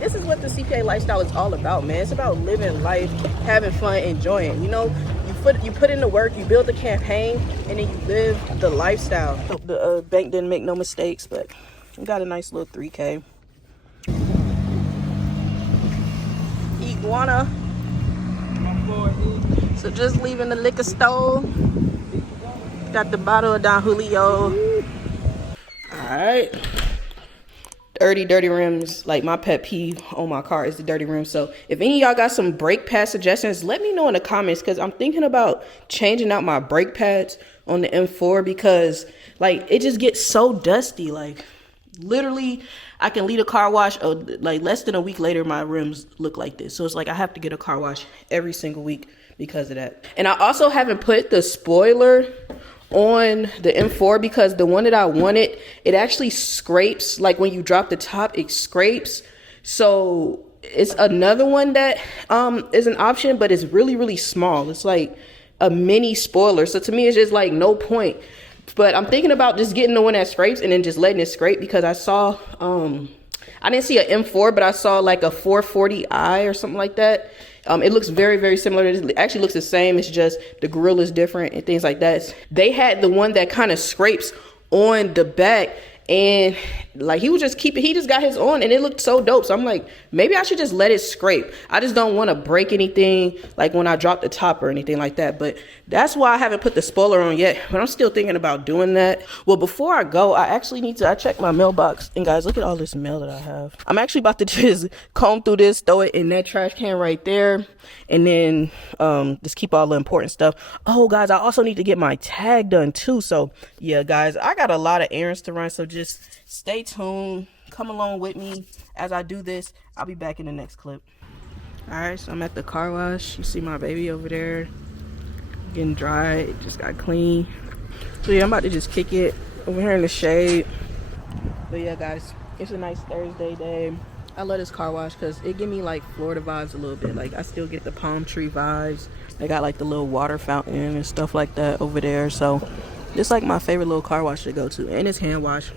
This is what the CPA lifestyle is all about, man. It's about living life, having fun, enjoying. You know, you put in the work, you build the campaign, and then you live the lifestyle. Hope the bank didn't make no mistakes, but we got a nice little 3K. Iguana. So just leaving the liquor store. Got the bottle of Don Julio. Alright. Dirty rims. Like, my pet peeve on my car is the dirty rims. So if any of y'all got some brake pad suggestions, let me know in the comments, because I'm thinking about changing out my brake pads on the M4, because like it just gets so dusty. Like literally I can leave a car wash, like less than a week later my rims look like this. So it's like I have to get a car wash every single week because of that. And I also haven't put the spoiler on the M4 because the one that I wanted, it actually scrapes. Like when you drop the top, it scrapes. So it's another one that is an option, but it's really small. It's like a mini spoiler. So to me, it's just like no point. But I'm thinking about just getting the one that scrapes and then just letting it scrape, because I saw I didn't see an M4, but I saw like a 440i or something like that. It looks very similar. It actually looks the same. It's just the grill is different and things like that. They had the one that kind of scrapes on the back, and like he just got his on, and it looked so dope. So I'm like, maybe I should just let it scrape. I just don't want to break anything like when I drop the top or anything like that. But that's why I haven't put the spoiler on yet, but I'm still thinking about doing that. Well, before I go, I actually need to, I checked my mailbox, and guys, look at all this mail that I have. I'm actually about to just comb through this, throw it in that trash can right there, and then just keep all the important stuff. Oh guys, I also need to get my tag done too. So yeah guys, I got a lot of errands to run, so just stay tuned, come along with me as I do this. I'll be back in the next clip. All right, so I'm at the car wash. You see my baby over there getting dry. It just got clean. So yeah, I'm about to just kick it over here in the shade. But yeah guys, it's a nice Thursday day. I love this car wash because it give me like Florida vibes a little bit. Like I still get the palm tree vibes. They got like the little water fountain and stuff like that over there. So it's like my favorite little car wash to go to. And it's hand wash.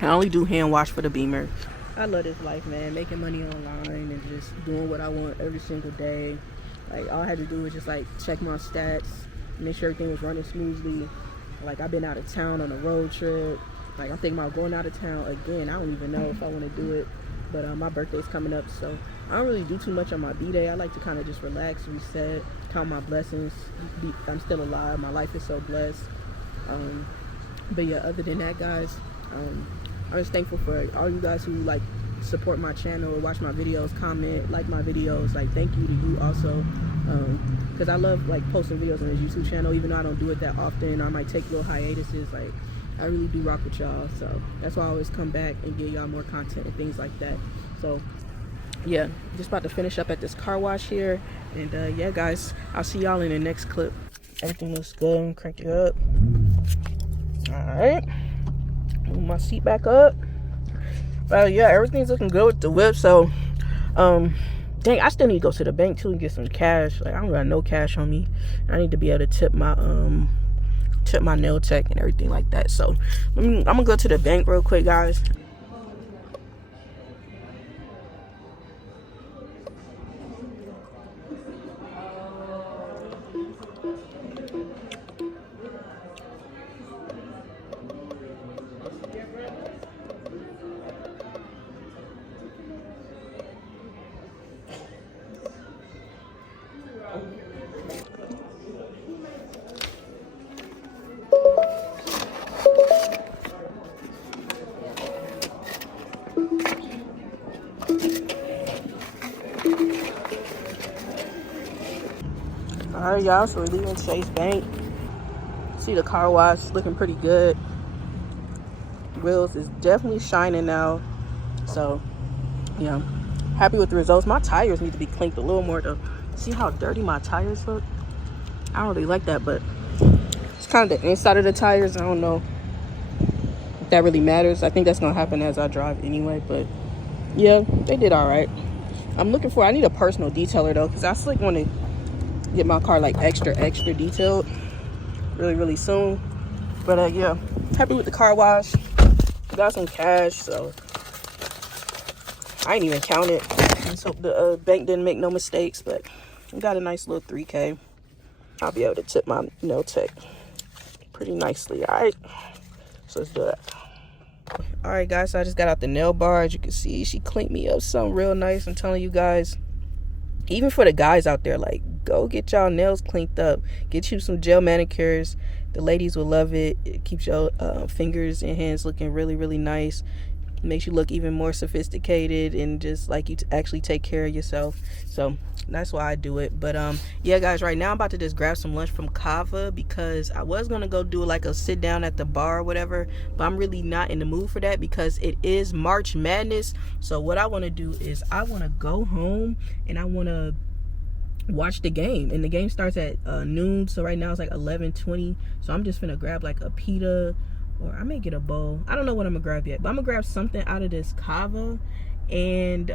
I only do hand wash for the Beamer. I love this life, man. Making money online and just doing what I want every single day. Like all I had to do was just like check my stats, make sure everything was running smoothly. Like I've been out of town on a road trip. Like I'm thinking about going out of town again. I don't even know if I want to do it. But my birthday's coming up, so I don't really do too much on my B-Day. I like to kind of just relax, reset, count my blessings. I'm still alive. My life is so blessed. But yeah, other than that, guys, I'm just thankful for all you guys who like support my channel, watch my videos, comment, like my videos. Like thank you to you also, because I love like posting videos on this YouTube channel, even though I don't do it that often. I might take little hiatuses. Like I really do rock with y'all, so that's why I always come back and give y'all more content and things like that. So yeah, just about to finish up at this car wash here, and yeah guys, I'll see y'all in the next clip. Everything looks good. Crank it up. All right, move my seat back up. Well yeah, everything's looking good with the whip. So dang, I still need to go to the bank too and get some cash. Like I don't got no cash on me. I need to be able to tip my nail tech and everything like that. So I'm gonna go to the bank real quick, guys. All right, y'all, so we're leaving Chase Bank. See the car wash looking pretty good. Wheels is definitely shining now. So yeah, happy with the results. My tires need to be cleaned a little more though. See how dirty my tires look? I don't really like that, but it's kind of the inside of the tires. I don't know if that really matters. I think that's gonna happen as I drive anyway, but yeah, they did all right. I need a personal detailer though, because I still like want to get my car like extra detailed really soon. But yeah, happy with the car wash. Got some cash, so I ain't even count it. Let's hope the bank didn't make no mistakes, but I got a nice little 3K. I'll be able to tip my nail tech pretty nicely. All right, so let's do that. All right, guys, so I just got out the nail bar. As you can see, she cleaned me up something real nice. I'm telling you guys, even for the guys out there, like, go get y'all nails cleaned up. Get you some gel manicures. The ladies will love it. It keeps your fingers and hands looking really, really nice. Makes you look even more sophisticated and just like you actually take care of yourself. So that's why I do it. But yeah, guys, right now I'm about to just grab some lunch from Kava because I was gonna go do like a sit down at the bar or whatever, but I'm really not in the mood for that because it is March Madness. So what I want to do is I want to go home and I want to watch the game, and the game starts at noon. So right now it's like 11:20. So I'm just gonna grab like a pita, or I may get a bowl. I don't know what I'm gonna grab yet, but I'm gonna grab something out of this Kava. And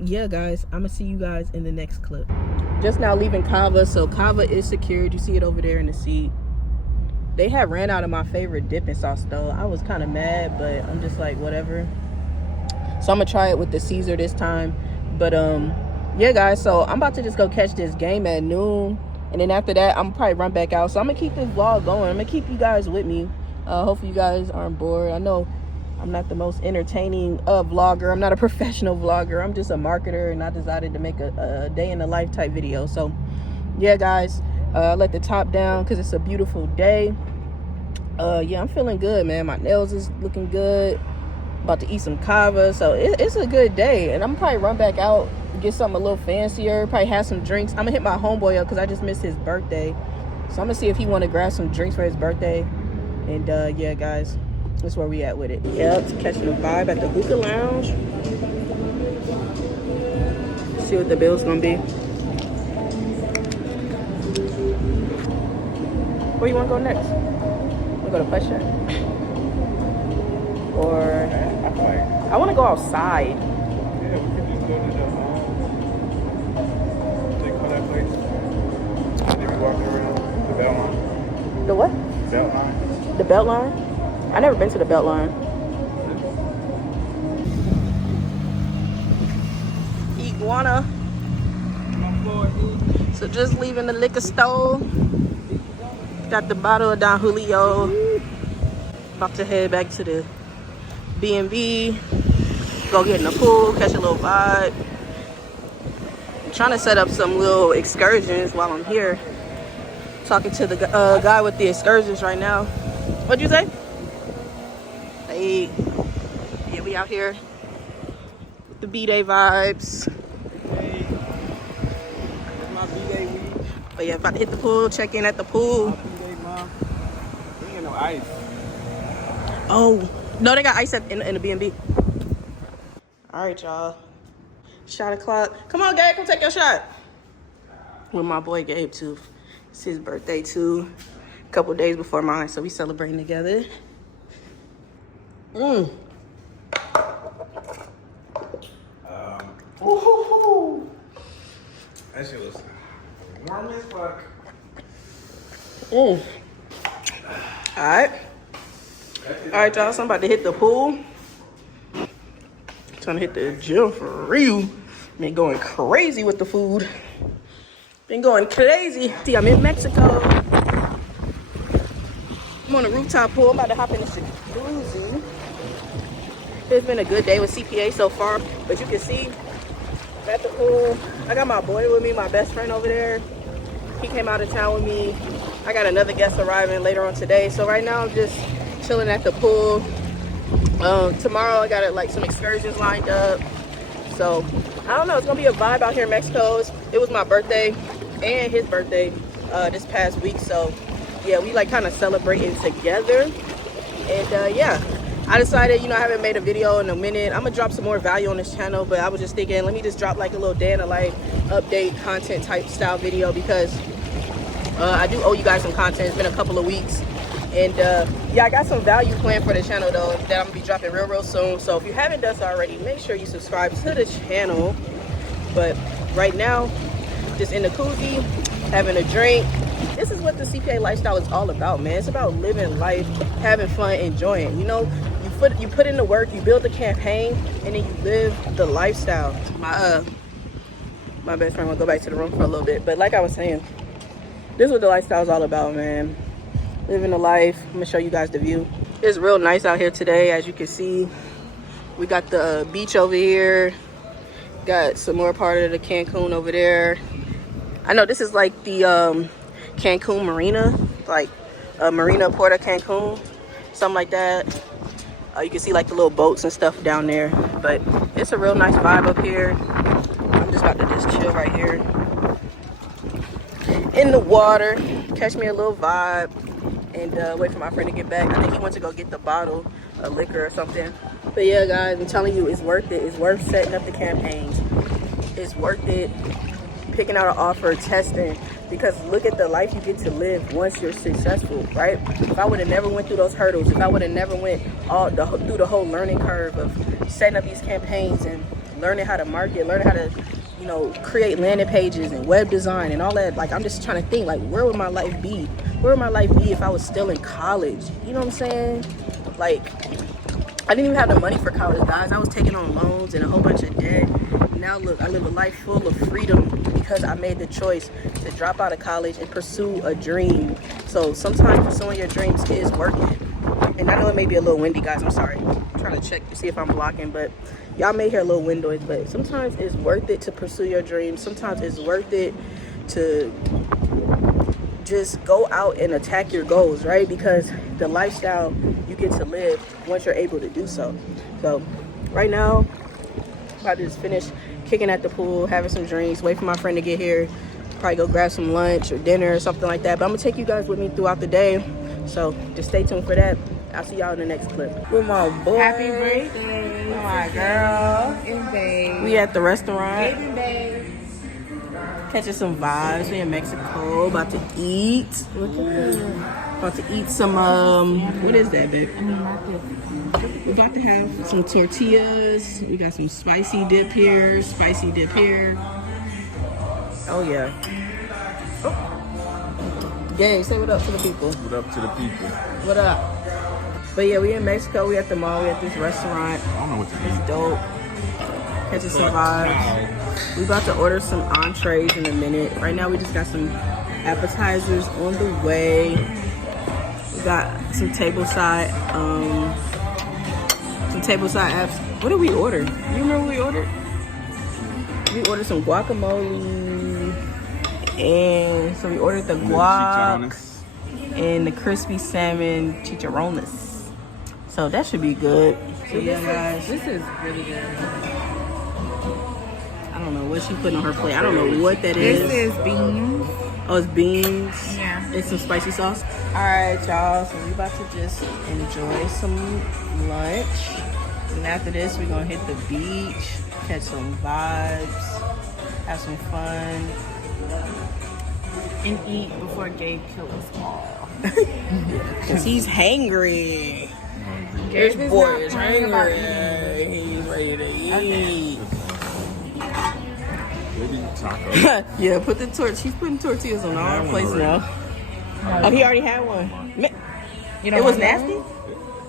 yeah, guys, I'm gonna see you guys in the next clip. Just now leaving Kava. So Kava is secured. You see it over there in the seat. They had ran out of my favorite dipping sauce though. I was kind of mad, but I'm just like, whatever. So I'm gonna try it with the Caesar this time. But yeah, guys, so I'm about to just go catch this game at noon, and then after that I'm probably run back out. So I'm gonna keep this vlog going. I'm gonna keep you guys with me. Hopefully you guys aren't bored. I know I'm not the most entertaining vlogger. I'm not a professional vlogger. I'm just a marketer, and I decided to make a day in the life type video. So yeah, guys, let the top down because it's a beautiful day. Yeah, I'm feeling good, man. My nails is looking good. About to eat some Kava. So it's a good day, and I'm probably run back out, get something a little fancier, probably have some drinks. I'm gonna hit my homeboy up because I just missed his birthday. So I'm gonna see if he want to grab some drinks for his birthday. And yeah, guys, that's where we at with it. Yep, catching the vibe at the hookah lounge. See what the bill's gonna be. Where you wanna go next? We go to Push Shack? Or I wanna go outside. Yeah, we could just go to they call that place? They be walking around the belt line. The what? Belt line. The belt line? I never been to the belt line. Iguana. So just leaving the liquor store. Got the bottle of Don Julio. About to head back to the B&B. Go get in the pool, catch a little vibe. I'm trying to set up some little excursions while I'm here. Talking to the guy with the excursions right now. What'd you say? Hey, yeah, we out here with the B-Day vibes. Hey, it's my B-Day week. But yeah, about to hit the pool, check in at the pool. My B-Day, mom. We ain't got no ice. Oh, no, they got ice in the B&B. All right, y'all. Shot o'clock. Come on, Gabe, come take your shot. With my boy Gabe, too. It's his birthday, too. A couple days before mine, so we celebrating together. Ooh. That shit was warm as fuck. All right, y'all. So I'm about to hit the pool. Trying to hit the gym for real. Been going crazy with the food. Been going crazy. See, I'm in Mexico. I'm on a rooftop pool. I'm about to hop in the jacuzzi. It's been a good day with CPA so far, but you can see at the pool, I got my boy with me, my best friend over there. He came out of town with me. I got another guest arriving later on today. So right now I'm just chilling at the pool. Tomorrow I got like some excursions lined up. So I don't know, it's gonna be a vibe out here in Mexico. It was my birthday and his birthday this past week. So yeah, we like kind of celebrating together. And yeah, I decided, you know, I haven't made a video in a minute. I'm gonna drop some more value on this channel, but I was just thinking, let me just drop like a little day in the life update content type style video because I do owe you guys some content. It's been a couple of weeks. And yeah, I got some value planned for the channel though that I'm gonna be dropping real soon. So if you haven't done so already, make sure you subscribe to the channel. But right now, just in the koozie, having a drink. This is what the CPA lifestyle is all about, man. It's about living life, having fun, enjoying. You know, you put in the work, you build the campaign, and then you live the lifestyle. My best friend will go back to the room for a little bit, but like I was saying, this is what the lifestyle is all about, man. Living the life. I'm gonna show you guys the view. It's real nice out here today, as you can see. We got the beach over here. Got some more part of the Cancun over there. I know this is like the Cancun Marina, like Marina Puerto Cancun, something like that. You can see like the little boats and stuff down there, but it's a real nice vibe up here. I'm just about to just chill right here in the water, catch me a little vibe, and wait for my friend to get back. I think he went to go get the bottle of liquor or something. But yeah, guys, I'm telling you, it's worth it. It's worth setting up the campaigns. It's worth it picking out an offer, testing, because look at the life you get to live once you're successful, right? If I would have never went through those hurdles, if I would have never went through the whole learning curve of setting up these campaigns and learning how to market, learning how to, you know, create landing pages and web design and all that, like, I'm just trying to think, like, where would my life be? Where would my life be if I was still in college? You know what I'm saying? Like, I didn't even have the money for college, guys. I was taking on loans and a whole bunch of debt. Now look, I live a life full of freedom because I made the choice to drop out of college and pursue a dream. So sometimes pursuing your dreams is worth it. And I know it may be a little windy, guys. I'm sorry. I'm trying to check to see if I'm blocking, but y'all may hear a little wind noise. But sometimes it's worth it to pursue your dreams. Sometimes it's worth it to just go out and attack your goals, right? Because the lifestyle you get to live once you're able to do so. So right now, I'm about to just finish kicking at the pool, having some drinks, wait for my friend to get here, probably go grab some lunch or dinner or something like that. But I'm gonna take you guys with me throughout the day, so just stay tuned for that. I'll see y'all in the next clip. With my boy. Happy birthday, my girl and babe. We at the restaurant. Baby, babe. Catching some vibes. We in Mexico, about to eat. Look at that. About to eat some, what is that, babe? We're about to have some tortillas. We got some spicy dip here. Oh, yeah. Oh. Gang, say what up to the people. What up to the people? What up? But yeah, we in Mexico. We at the mall. We at this restaurant. I don't know what to It's eat. dope. Catching some vibes. We about to order some entrees in a minute. Right now, we just got some appetizers on the way. We got some tableside apps. What did we order? You remember what we ordered? We ordered some guacamole, and so we ordered the guac and the crispy salmon chicharrones. So that should be good. So yeah, guys, This is really good. I don't know what she putting on her plate. I don't know what that is. This is beans. Oh, it's beans. Yeah. And some spicy sauce. All right, y'all. So we about to just enjoy some lunch. And after this, we're gonna hit the beach, catch some vibes, have some fun, And eat before Gabe kills us all. cause he's hangry. Gabe This is boy not is playing about hangry. He's ready to eat. Maybe taco. Yeah, put the torch. He's putting tortillas on all plates now. Oh, he already had one. You don't It was want that nasty.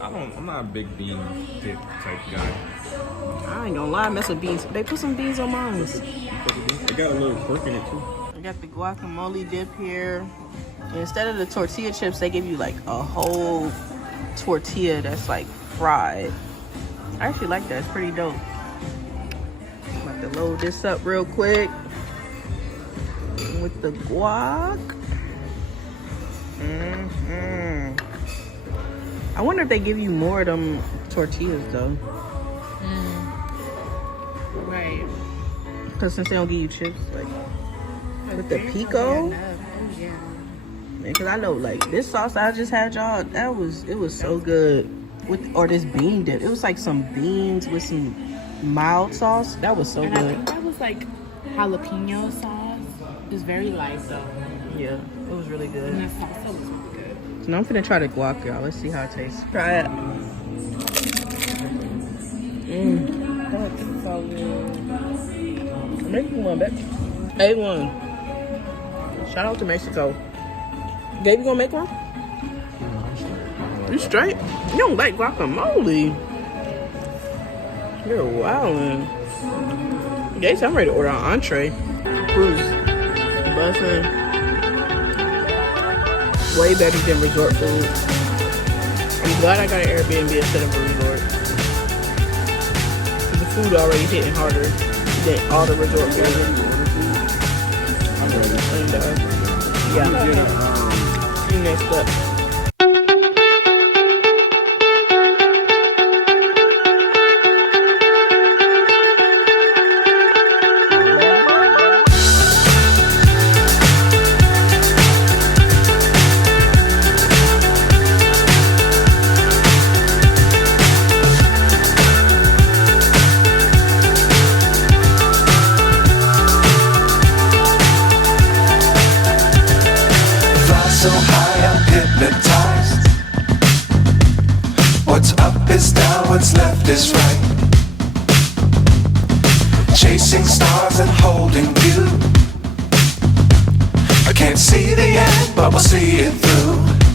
I'm not a big bean dip type guy. I ain't gonna lie, I mess with beans. They put some beans on mine. It got a little pork in it too. I got the guacamole dip here. And instead of the tortilla chips, they give you like a whole tortilla that's like fried. I actually like that. It's pretty dope. I'm about to load this up real quick with the guac. I wonder if they give you more of them tortillas though. Right. Because since they don't give you chips, like with the pico. Oh, yeah. Because I know, like, this sauce I just had, y'all, it was so good. Or this bean dip. It was like some beans with some mild sauce. That was so And I good. think that was like jalapeno sauce. It was very light though. Yeah, it was really good. And the salsa was really good. So now I'm finna try the guac, y'all. Let's see how it tastes. Try it. Oh, it's so good. Make one, bitch. A1. Shout out to Mexico. Gabe, you gonna make one? You straight? You don't like guacamole. You're wildin'. Guess I'm ready to order an entree. Food's bussin'. Way better than resort food. I'm glad I got an Airbnb instead of a resort. The food already hitting harder than all the resort food. And, yeah. See you next up. So high I'm hypnotized. What's up is down, what's left is right. Chasing stars and holding you. I can't see the end, but we'll see it through.